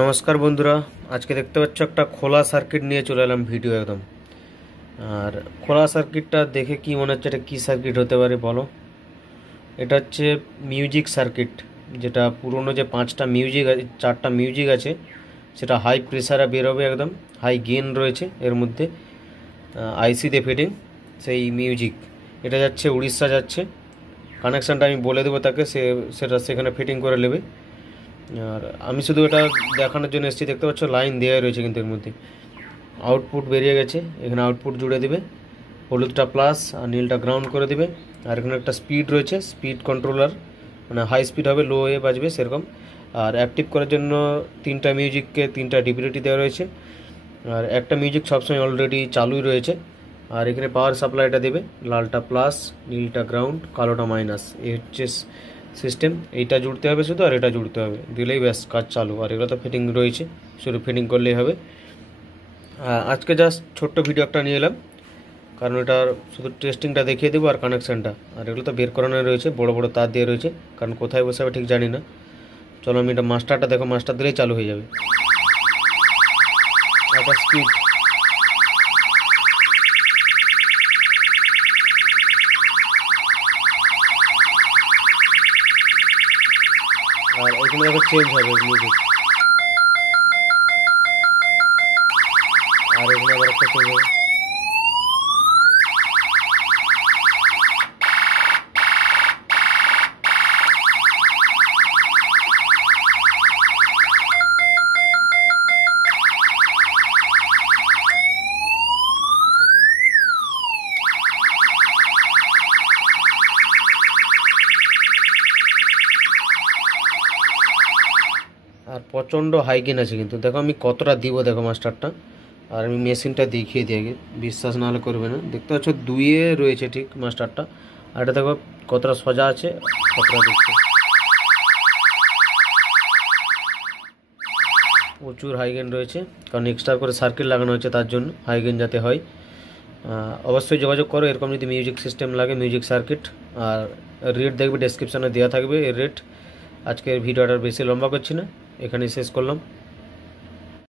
নমস্কার বন্ধুরা, আজকে দেখতে পাচ্ছ একটা খোলা সার্কিট নিয়ে চলে এলাম ভিডিও একদম। আর খোলা সার্কিটটা দেখে কি মনে হচ্ছে, এটা কী সার্কিট হতে পারে বলো? এটা হচ্ছে মিউজিক সার্কিট, যেটা পুরনো যে 5টা মিউজিক আছে, 4টা মিউজিক আছে, সেটা হাই প্রেসারে বেরোবে, একদম হাই গেইন রয়েছে এর মধ্যে, আইসিতে ফিটিং সেই মিউজিক। এটা যাচ্ছে উড়িষ্যা যাচ্ছে। কানেকশানটা আমি বলে দেবো তাকে, সেটা সেখানে ফিটিং করে নেবে। আর আমি শুধু এটা দেখানোর জন্য এসেছি। দেখতে পাচ্ছ লাইন দেওয়া রয়েছে, কিন্তু এর মধ্যে আউটপুট বেরিয়ে গেছে। এখানে আউটপুট জুড়ে দিবে, হলুদটা প্লাস আর নীলটা গ্রাউন্ড করে দিবে। আর এখানে একটা স্পিড রয়েছে, স্পিড কন্ট্রোলার, মানে হাই স্পিড হবে, লো এ বাজবে সেরকম। আর অ্যাক্টিভ করার জন্য 3টা মিউজিককে 3টা ডিপিডিটি দেওয়া রয়েছে। আর একটা মিউজিক সবসময় অলরেডি চালুই রয়েছে। আর এখানে পাওয়ার সাপ্লাইটা দেবে, লালটা প্লাস, নীলটা গ্রাউন্ড, কালোটা মাইনাস। এই হচ্ছে সিস্টেম। এইটা জুড়তে হবে শুধু, আর এটা জুড়তে হবে, দিলেই ব্যাস কাজ চালু। আর এগুলো তো ফিটিং রয়েছে, শুধু ফিটিং করলেই হবে। আজকে জাস্ট ছোট্ট ভিডিও একটা নিয়ে এলাম, কারণ এটার শুধু টেস্টিংটা দেখিয়ে দেবো আর কানেকশানটা। আর এগুলো তো বের করানো রয়েছে, বড় বড় তার দিয়ে রয়েছে, কারণ কোথায় বসাবে ঠিক জানি না। চলো আমি এটা মাস্টারটা দেখো, মাস্টার দিলেই চালু হয়ে যাবে। একটা স্পিড, আর এখানে দেখো চেঞ্জ হবে মিউজিক। আর এখানে আবার একটা চেঞ্জ হবে। আর প্রচণ্ড হাইগেন আছে, কিন্তু দেখো আমি কতটা দিব, দেখো মাস্টারটা। আর আমি মেশিনটা দেখিয়ে দিই আগে, বিশ্বাস না হলে করবে না। দেখতে পাচ্ছ 2-এ রয়েছে ঠিক মাস্টারটা। আর এটা দেখো কতটা সোজা আছে, কতটা দেখছে। প্রচুর হাইগেন রয়েছে, কারণ এক্সট্রা করে সার্কিট লাগানো হচ্ছে, তার জন্য হাইগেন যাতে হয়। অবশ্যই যোগাযোগ করো এরকম যদি মিউজিক সিস্টেম লাগে, মিউজিক সার্কিট। আর রেট দেখবে ডেসক্রিপশানে দেওয়া থাকবে এর রেট। আজকের ভিডিওটা বেশি লম্বা করছি না, এখানেই শেষ করলাম।